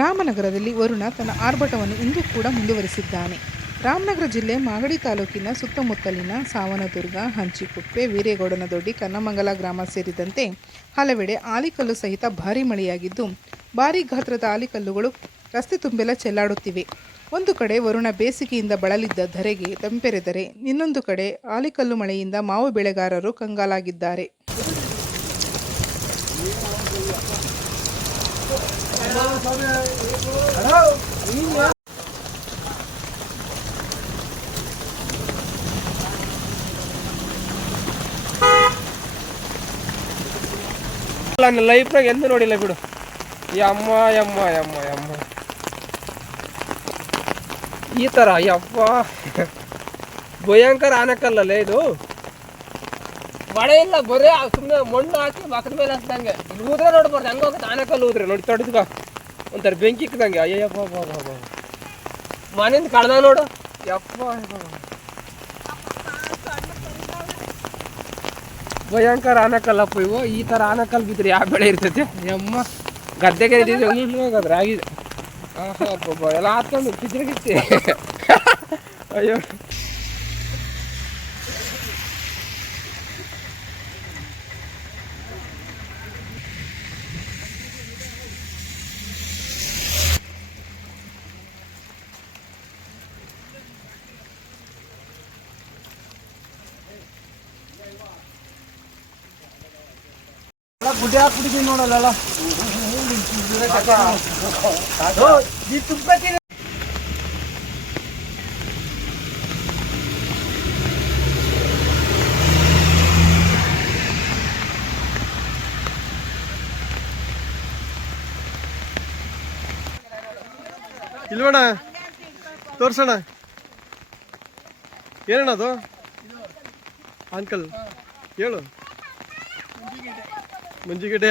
ರಾಮನಗರದಲ್ಲಿ ವರುಣ ತನ್ನ ಆರ್ಭಟವನ್ನು ಇಂದು ಕೂಡ ಮುಂದುವರಿಸಿದ್ದಾನೆ. ರಾಮನಗರ ಜಿಲ್ಲೆ ಮಾಗಡಿ ತಾಲೂಕಿನ ಸುತ್ತಮುತ್ತಲಿನ ಸಾವನದುರ್ಗ, ಹಂಚಿಕುಪ್ಪೆ, ವೀರೇಗೌಡನದೊಡ್ಡಿ, ಕನ್ನಮಂಗಲ ಗ್ರಾಮ ಸೇರಿದಂತೆ ಹಲವೆಡೆ ಆಲಿಕಲ್ಲು ಸಹಿತ ಭಾರೀ ಮಳೆಯಾಗಿದ್ದು, ಭಾರೀ ಗಾತ್ರದ ಆಲಿಕಲ್ಲುಗಳು ರಸ್ತೆ ತುಂಬೆಲ್ಲ ಚೆಲ್ಲಾಡುತ್ತಿವೆ. ಒಂದು ಕಡೆ ವರುಣ ಬೇಸಿಗೆಯಿಂದ ಬಳಲಿದ್ದ ಧರೆಗೆ ತಂಪೆರೆದರೆ, ಇನ್ನೊಂದು ಕಡೆ ಆಲಿಕಲ್ಲು ಮಳೆಯಿಂದ ಮಾವು ಬೆಳೆಗಾರರು ಕಂಗಾಲಾಗಿದ್ದಾರೆ. ಲೈಫ್ನಾಗ ಎಂದೂ ನೋಡಿಲ್ಲ ಬಿಡು. ಯಮ್ಮ ಯಮ್ಮ ಯಮ್ಮ ಯಮ್ಮ ಈ ಥರ ಯಪ್ಪ ಭಯಂಕರ ಆನಕಲ್ಲಲ್ಲೇ ಇದು. ಮಳೆ ಇಲ್ಲ, ಬರೀ ಸುಮ್ಮನೆ ಮಣ್ಣು ಹಾಕಿ ಮಕ್ಕದ ಮೇಲೆ ಹಾಕ್ದಂಗೆ. ಇಲ್ಲಿ ಊದ್ರೆ ನೋಡ್ಬಾರ್ದು, ಹಂಗೆ ಹೋಗುತ್ತೆ ಆನಕಲ್ಲು ಊದ್ರೆ ನೋಡಿ. ತೊಡೆದ್ಗ ಒಂಥರ ಬೆಂಕಿ ಇಕ್ಕದಂಗೆ. ಅಯ್ಯಪ್ಪ ಮನೆಯಿಂದ ಕಳ್ದ ನೋಡು ಯಪ್ಪ. ಭಯಂಕರ ಆನಕಲ್ಲಪ್ಪ ಇವು. ಈ ಥರ ಆನಕಲ್ ಬಿದ್ದರೆ ಯಾವ ಬೆಳೆ ಇರ್ತೈತೆ ಯಮ್ಮ. ಗದ್ದೆಗೆ ಹೋಗೋದ್ರೆ ಆಗಿದೆ. ಎಲ್ಲ ಹಾಕ್ಕೊಂಡು ಕಿಚ್ಚಿರಗಿಚ್ಚಿ. ಅಯ್ಯೋ ಗುಡ್ಡೆ ಹಾಕ್ಬಿಟ್ಟಿದ್ದೀನಿ ನೋಡಲ್ಲ. ಇಲ್ವಣ ತೋರ್ಸೋಣ. ಏನಣ್ಣ ಅದು? ಅಂಕಲ್ ಹೇಳು. ಮಂಜಿಗೆಡ್ಡೆ